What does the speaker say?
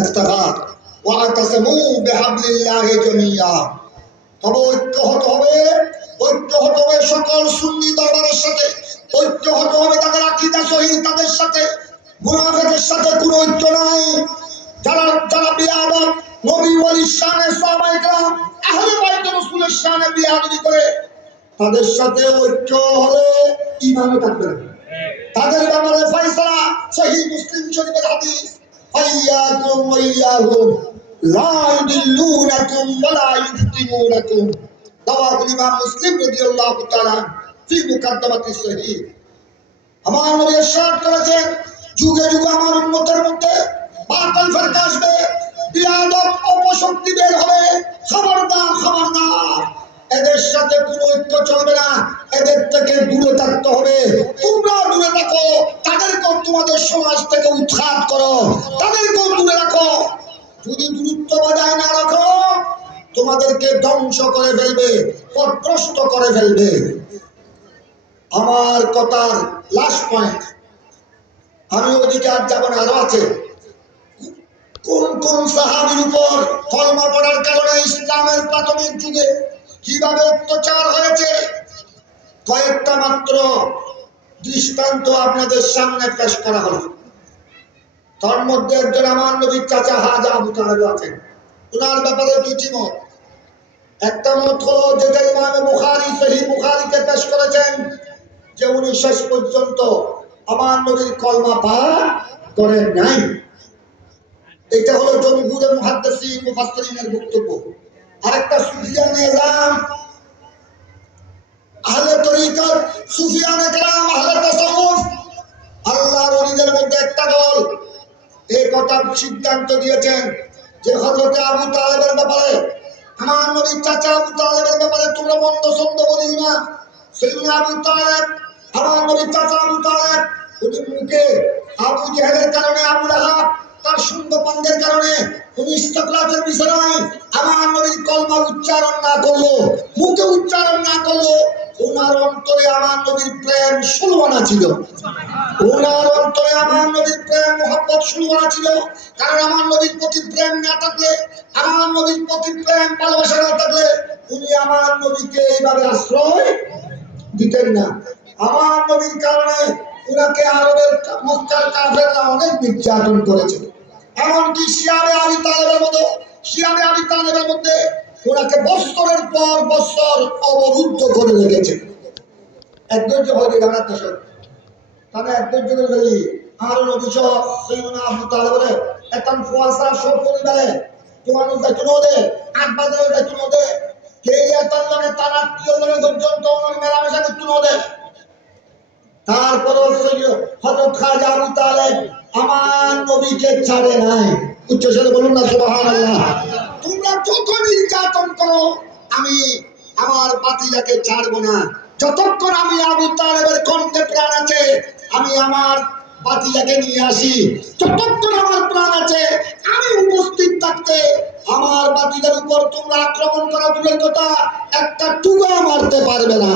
ইত্তাফাক ওয়াতাসামু বিহাবলিল্লাহি জামিয়া। তবে ঐক্য হতে হবে সকল সুন্নি দরবারের সাথে, ঐক্য হতে হবে তাদের আকীদা সহিহ তাদের সাথে। মুনাফিকের সাথে কোনো ঐক্য নাই। যারা বিয়াদব নবী ওয়ালির শানে সাহাবায়ে কেরাম আহলে বাইত রাসূলের শানে বিয়াদবি করে, তাদের সাথে ঐক্য হলে ঈমানও থাকবে না। তাদের ব্যাপারে ফয়সালা সহিহ মুসলিম শরীফের হাদিস, ফাইয়াকুম ওয়াইয়াহুম লা ইউদিল্লুনাকুম ওয়া লা ইফতিনুনাকুম। রাওয়াহু ইমাম মুসলিম রাদিয়াল্লাহু তাআলা ফি মুকাদ্দামাতিস সহিহ। আমার নবী ইরশাদ করেছেন, যুগে যুগে আমার উম্মতের মধ্যে বাতিল ফিরকা আসবে, বিয়াদব অপশক্তি বের হবে। খবরদার, এদের সাথে কোনো ঐক্য চলবে না, এদের থেকে দূরে থাকতে হবে। তোমরা দূরে থাকো, তাদেরকেও তোমাদের সমাজ থেকে উৎখাত করো, তাদেরকেও দূরে রাখো। যদি দূরত্ব বজায় না রাখো, তোমাদেরকে ধ্বংস করে ফেলবে, পথভ্রষ্ট করে ফেলবে। আমার কথার লাস্ট পয়েন্ট, আমি ওইদিকে আর যাবো না, আরো আছে। কোন কোন সাহাবীর উপর কলমা পড়ার কারণে ইসলামের প্রাথমিক যুগে কিভাবে অত্যাচার হয়েছে, কয়েকটা মাত্র দৃষ্টান্ত আপনাদের সামনে পেশ করা হলো। তার মধ্যে একজন আমার নবীর চাচা হাজা আবু তালেব আছেন। ওনার ব্যাপারে দুটি মত। একটা মত হলো যেটা ইমাম বুখারী সহিহ বুখারীতে পেশ করেছেন, যে উনি শেষ পর্যন্ত আমার নবীর কলমা পাঠ করেন নাই। এটা হলো জমহুরের মুহাদ্দিসিন মুফাসসিরিনের বক্তব্য। আরেকটা সুফিয়ানে ইসলাম, আহলে তরিকত, সুফিয়ানে কেরাম, আহলে তাসাউফ, আল্লাহর ওলিদের মধ্যে একটা দল এই কথা সিদ্ধান্ত দিয়েছেন যে হযরত আবু তালেবের ব্যাপারে, আমার নবীর চাচা আবু তালেবের ব্যাপারে তোমরা মন্দ সন্দ বলিও না। সাইয়্যিদনা আবু তালেব, আমার নবীর চাচা আবু তালেব, উনি মুখে আবু জেহেলের কারণে, আবু লাহাব তার সুন্দরপানদের কারণে উনি ইস্তিগলাতের বিছানায় আমার নবীর কলমা উচ্চারণ না করলো, মুখে উচ্চারণ না করলো, ওনার অন্তরে আমার নবীর প্রেম সুলভানা ছিল। ওনার অন্তরে আমার নবীর প্রেম মহব্বত সুলভানা ছিল। কারণ আমার নবীর প্রতি প্রেম না থাকলে, আমার নবীর প্রতি প্রেম ভালোবাসা না থাকলে উনি আমার নবীকে এইভাবে আশ্রয় দিতেন না। আমার নবীর কারণে উনাকে আরবের মক্কার কাফেররা অনেক নির্যাতন করেছে। এমনকি শিয়াবে আবি তালেবের মধ্যে ওনাকে বছরের পর বছর অবরুদ্ধ করে রেখেছে। একধৈর্য হয়ে দাঁড়াতে সব তাহলে একধৈর্য করে ফেলি। আর নবী সাইয়্যিদনা আবু তালেবের এখন ফুয়াসা সব পরিবারে তোমার যাইতুন ওদের ৮ বাজারে যাইতুন ওদের কে এতন লগে তার আত্মীয় লগে পর্যন্ত ওনার মেলামেশা করতুন ওদের। তারপর হযরত খাজা আবু তালেব আমার নবীকে ছাড়ে নাই। উচ্চস্বরে বলুন না সুবহানাল্লাহ। তোমরা যত নির্যাতন করো, আমি আমার বাতিজাকে ছাড়বো না। যতক্ষণ আমি আবু তালেবের কণ্ঠে প্রাণ আছে, আমি আমার বাতিজাকে নিয়ে আসি। যতক্ষণ আমার প্রাণ আছে, আমি উপস্থিত থাকতে আমার বাতিজার উপর তোমরা আক্রমণ করা দূরের কথা, একটা টুকরা মারতে পারবে না।